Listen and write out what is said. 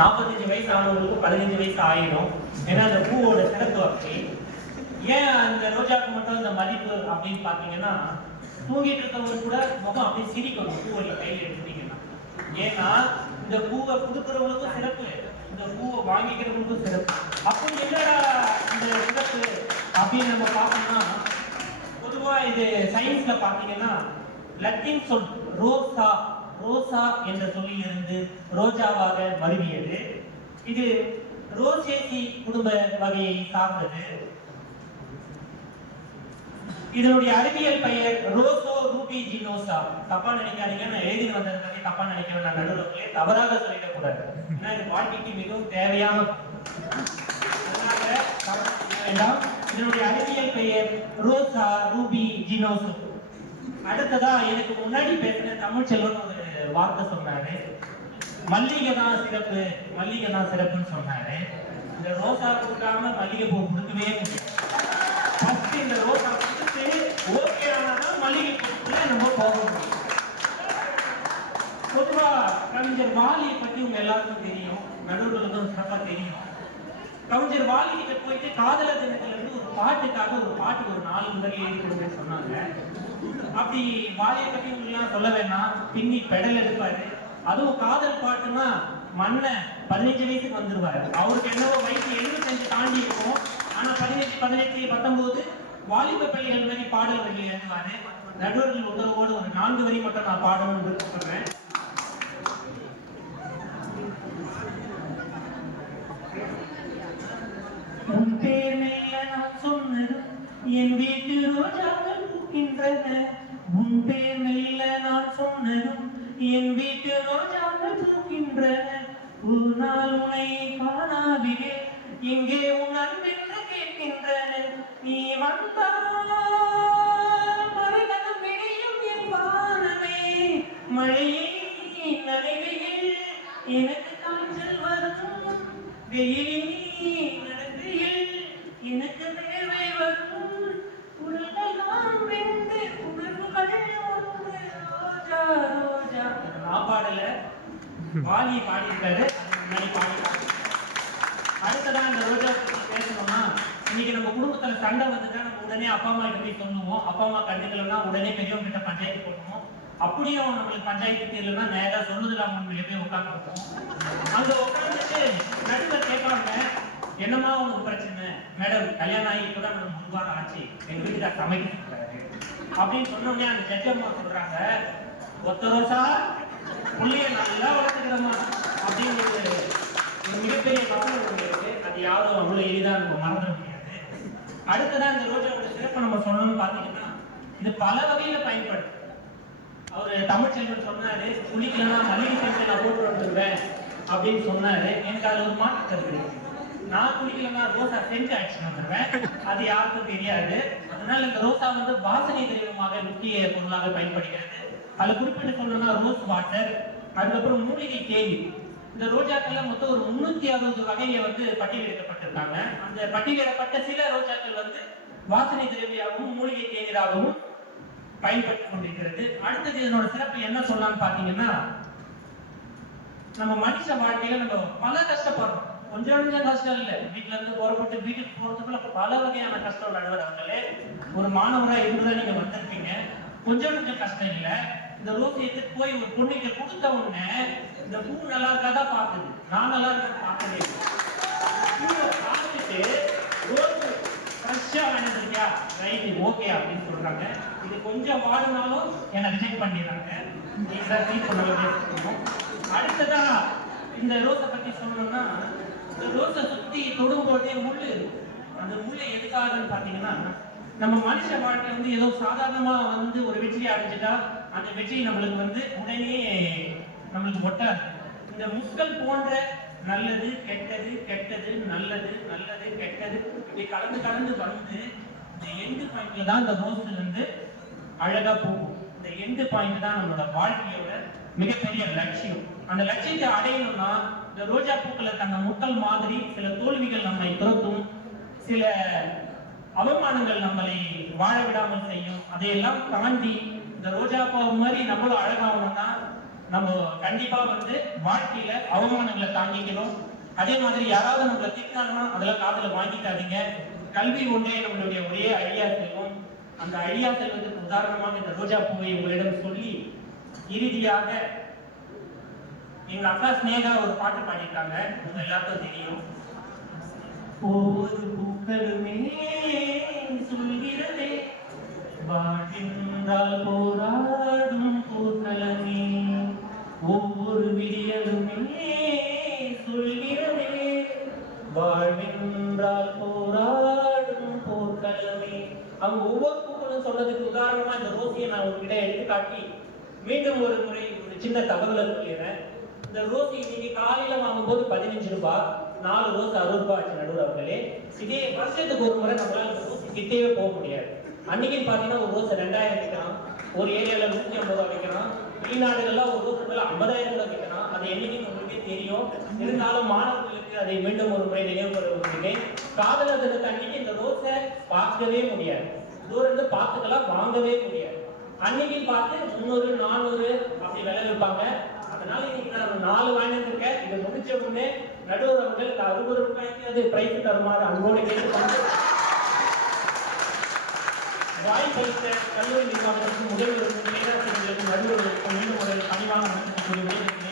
நாற்பத்தஞ்சு வயசு ஆனவங்களுக்கு பதினஞ்சு வயசு ஆயிடும். ஏன்னா அந்த பூவோட சிறப்பு அப்படி. ஏன் அந்த ரோஜாக்கு மட்டும் அந்த மதிப்பு அப்படின்னு பார்த்தீங்கன்னா தூங்கிட்டு இருக்கவங்க கூட முகம் அப்படியே சிரிக்கணும் பூவோட கையில் எடுத்தீங்கன்னா. ஏன்னா இந்த பூவை கொடுக்குறவங்களுக்கும் சிறப்பு. இந்த பூவை வாங்கிக்கிறவங்களுக்கும் சிறப்பு. அப்போ என்னடா இந்த சிறப்பு அப்படின்னு நம்ம பார்த்தோம்னா பொதுவாக இது சயின்ஸில் பார்த்தீங்கன்னா லத்தீன் சொல் ரோஸா ரோசா என்ற சொல்லிலிருந்து ரோஜாவாக மருவியது இது ரோசேசி குடும்ப வகையை சார்ந்தது. இதனுடைய அறிவியல் பெயர் ரோசோ ரூபி ஜினோசா. தப்பா நினைக்காதீங்க நான் எழுதி வந்ததுக்காக தப்பா நினைக்கிறேன் நான் நடுவில் தவறாக சொல்லிடக்கூடாது. ஏன்னா இது வாழ்க்கைக்கு மிகவும் தேவையான வேண்டாம். இதனுடைய அறிவியல் பெயர் ரோசா ரூபி ஜினோசோ. அடுத்ததா எனக்கு முன்னாடி பேசின தமிழ் செல்வன் வார்த்தை சொன்னாரு. மல்லிகை தான் சிறப்பு மல்லிகை தான் சிறப்புன்னு சொன்னாரு. இந்த ரோசா கொடுக்காம மல்லிகை பூ கொடுக்கவே முடியாது. ஃபர்ஸ்ட் இந்த ரோசா கொடுத்து ஓகே ஆனாதான் மல்லிகை பூக்குள்ள நம்ம போக முடியும். பொதுவா கவிஞர் வாலியை பத்தி உங்க எல்லாருக்கும் தெரியும். நடுவர்களுக்கும் சிறப்பா தெரியும். கவிஞர் வாலி கிட்ட போயிட்டு காதலர் தினத்துல இருந்து ஒரு பாட்டுக்காக ஒரு பாட்டு ஒரு நாலு முதல் எழுதி கொடுக்க சொன்னாங்க. அப்படி வாலியை பத்தி உங்களுக்கு சொல்ல வேணாம் பின்னி பெடல் எடுப்பாரு. அதுவும் காதல் பாட்டுன்னா மண்ணன் பதினஞ்சு வயசுக்கு வந்துருவாரு. அவருக்கு என்னவோ வயசு எழுபத்தஞ்சு தாண்டி இருக்கும். ஆனா பதினஞ்சு பதினெட்டு பத்தொன்பது வாலிப பள்ளிகள் மாதிரி பாடல்கள் எழுதுவாரு. நடுவர்கள் உத்தரவோடு ஒரு நான்கு வரி மட்டும் நான் பாடணும்னு விருப்பப்படுறேன் உன் பேர் நான் சொன்னது என் வீட்டு ரோஜாக்கள் பூக்கின்றன உன் பேர் மெல்ல நான் சொன்னதும் என் வீட்டு ரோஜாக்கள் பூக்கின்றன. ஒரு நாள் உன்னை காணாவிடே எங்கே உன் அன்பென்று கேட்கின்றன. நீ வந்தால் மறுகணம் விடியும் என் வானமே. மழையே நனைகையில் எனக்கு காய்ச்சல் வரும் வெயிலின் நீ நடக்கையில் எனக்கு வேர்வை வரும் உடலெல்லாம் வெந்து உணர்வுகள் ஒன்று ரோஜா ரோஜா நான் பாடல வாலி பாடியிருக்காரு. அதுக்கு முன்னாடி பாடியிருக்காரு. அடுத்ததா இந்த ரோஜா பத்தி பேசணும்னா இன்னைக்கு நம்ம குடும்பத்துல சண்டை வந்துட்டா நம்ம உடனே அப்பா அம்மா கிட்ட போய் சொல்லுவோம். அப்பா அம்மா கண்டுக்கலன்னா உடனே பெரியவங்க கிட்ட பஞ்சாயத்து போடுவோம். அப்படியே நம்மளுக்கு பஞ்சாயத்து தெரியலன்னா நேரா சொல்லுதலாம் முன்னாடி போய் உட்காந்துருப்போம் அங்க உட்காந்துட்டு நடுவர் கேட்பாங்க என்னம்மா உனக்கு பிரச்சனை? மேடம் கல்யாணம் ஆகி இப்பதான் நம்ம முன்பான ஆச்சு. எங்க வீட்டுல சமைக்க அப்படின்னு சொன்ன உடனே அந்த ஜட்ஜம்மா சொல்றாங்க ஒத்த ரோசா புள்ளியை நல்லா வளர்த்துக்கிறம்மா அப்படின்னு ஒரு ஒரு மிகப்பெரிய மக்கள் இருக்கு அது யாரும் அவ்வளவு எளிதா நம்ம மறந்துட முடியாது. அடுத்ததா இந்த ரோஜாவோட சிறப்பை நம்ம சொல்லணும்னு பாத்தீங்கன்னா இது பல வகையில பயன்படுது. அவரு தமிழ் செல்வன் சொன்னாரு புளிக்கலாம் மல்லிகை செஞ்சு நான் போட்டு வந்துருவேன் அப்படின்னு சொன்னாரு. எனக்கு அதுல ஒரு மாற்றத்தை கருத்து இருக்கு. நான் குளிக்கலன்னா ரோசா செஞ்சு அடிச்சு வந்துருவேன். அது யாருக்கும் தெரியாது. அதனால இந்த ரோசா வந்து வாசனை தெய்வமாக முக்கிய பொருளாக பயன்படுகிறது. அதுல குறிப்பிட்டு சொல்லணும்னா ரோஸ் வாட்டர் அதுக்கப்புறம் மூலிகை தேவி இந்த ரோஜாக்கள்ல மொத்தம் ஒரு முன்னூத்தி அறுபது வகையை வந்து பட்டியலிடப்பட்டிருக்காங்க. அந்த பட்டியலிடப்பட்ட சில ரோஜாக்கள் வந்து வாசனை திரவியாகவும் மூலிகை தேநீராகவும் பயன்பட்டு கொண்டிருக்கிறது. அடுத்தது இதனோட சிறப்பு என்ன சொல்லலாம்னு பாத்தீங்கன்னா நம்ம மனுஷ வாழ்க்கையில நம்ம பல கஷ்டப்படுறோம். கொஞ்சம் கொஞ்சம் கஷ்டம் இல்ல. வீட்டுல இருந்து போறப்பட்டு வீட்டுக்கு போறதுக்குள்ள பல வகையான கஷ்டம் நடுவர் அவங்களே ஒரு மாணவராக இருந்துதான் நீங்க வந்திருப்பீங்க. கொஞ்சம் கொஞ்சம் கஷ்டம் இல்ல இந்த ரோஸ் எடுத்து போய் ஒரு பொண்ணுக்கு கொடுத்த உடனே இந்த பூ நல்லா இருக்காதா பாக்குது நான் நல்லா இருக்கேன் பார்க்கவே பூவை பார்த்துட்டு ரோஸ் ஃப்ரெஷ்ஷா வேணுதுயா ரைட்டு ஓகே அப்படின்னு சொல்றாங்க. இது கொஞ்சம் வாடினாலும் என்னை ரிஜெக்ட் பண்ணிடுறாங்க. நீங்க பண்ண இந்த ரோஸை பத்தி சொல்லணும்னா இந்த ரோஸை சுத்தி தொடும்போதே முள் இருக்கும் அந்த முள்ளை எதுக்காகன்னு பாத்தீங்கன்னா நம்ம மனுஷ வாழ்க்கை வந்து ஏதோ சாதாரணமா வந்து ஒரு வெற்றி அடைஞ்சிட்டா அந்த வெற்றி நம்மளுக்கு வந்து உடனே நம்மளுக்கு ஒட்டாது. இந்த முஸ்கள் போன்ற நல்லது கெட்டது கெட்டது நல்லது நல்லது கெட்டது இப்படி கலந்து கலந்து வந்து இந்த எண்டு பாயிண்ட்ல தான் இந்த ரோஸ்ல வந்து அழகா போகும். இந்த எண்டு பாயிண்ட் தான் நம்மளோட வாழ்க்கையோட மிகப்பெரிய லட்சியம். அந்த லட்சியத்தை அடையணும்னா இந்த ரோஜா பூக்களை தங்க முட்டல் மாதிரி சில தோல்விகள் நம்மை துரத்தும். சில அவமானங்கள் நம்மளை வாழ விடாமல் செய்யும். அதையெல்லாம் தாண்டி இந்த ரோஜா பூ மாதிரி நம்மளும் அழகாகணும்னா நம்ம கண்டிப்பா வந்து வாழ்க்கையில அவமானங்களை தாங்கிக்கணும். அதே மாதிரி யாராவது நம்மளை திட்டாங்கன்னா அதெல்லாம் காதல வாங்கிக்காதீங்க. கல்வி ஒன்றே நம்மளுடைய ஒரே ஐடியா செல்வம். அந்த ஐடியா செல்வத்துக்கு உதாரணமாக இந்த ரோஜா பூவை உங்களிடம் சொல்லி இறுதியாக எங்க அக்கா ஸ்னேகா ஒரு பாட்டு பாடியிருக்காங்க. உங்க எல்லாருக்கும் தெரியும். ஒவ்வொரு பூக்களுமே. சொல்கிறதே வாழ்கின்றால் போராடும் பூக்களமே ஒவ்வொரு விடியலுமே சொல்கிறதே வாழ்கின்றால் போராடும் போர்க்களமே அவங்க ஒவ்வொரு பூக்களும் சொன்னதுக்கு உதாரணமா இந்த ரோசியை நான் உங்ககிட்ட எடுத்து காட்டி மீண்டும் ஒரு முறை ஒரு சின்ன தகவலை சொல்லிடுறேன். இந்த ரோசி இன்னைக்கு காலையில வாங்கும்போது பதினஞ்சு ரூபாய் நாலு ரோஸ் அறுபது ரூபாய் ஆச்சு நடுவர் அவர்களே. இதே வருஷத்துக்கு ஒரு முறை நம்மளால கிட்டேயே போக முடியாது. அன்னைக்குன்னு பாத்தீங்கன்னா ஒரு ரோஸ் ரெண்டாயிரம் விற்கிறான். ஒரு ஏரியால நூத்தி ஐம்பது ரூபாய் விற்கிறான். வெளிநாடுகள்லாம் ஒரு ரோஸ் மேல ஐம்பதாயிரம் ரூபாய் விற்கிறான். அது என்னைக்கு உங்களுக்கே தெரியும். இருந்தாலும் மாணவர்களுக்கு அதை மீண்டும் ஒரு முறை நினைவுபடுத்த விரும்புகிறேன். காதலர் தினத்தை அன்னைக்கு இந்த ரோஸை பார்க்கவே முடியாது. தூரத்து பார்த்துக்கலாம் வாங்கவே முடியாது. அன்னைக்கு பார்த்து முந்நூறு நானூறு அப்படி விலை விற்பாங்க. அதனால இன்னைக்கு நான் நாலு வாங்கிட்டு இருக்கேன். இது முடிச்ச உடனே நடுவர் அவர்கள் அறுபது ரூபாய்க்கு அது பிரைஸ் தருமாறு அன்போடு கேட்டு வாய்ப்பளித்த கல்லூரி நிர்வாகத்திற்கு முதல்வருக்கும் பேராசிரியர்களுக்கும் நடுவர்களுக்கும் மீண்டும் ஒரு பணிவான வணக்கத்தை கூறுகிறேன்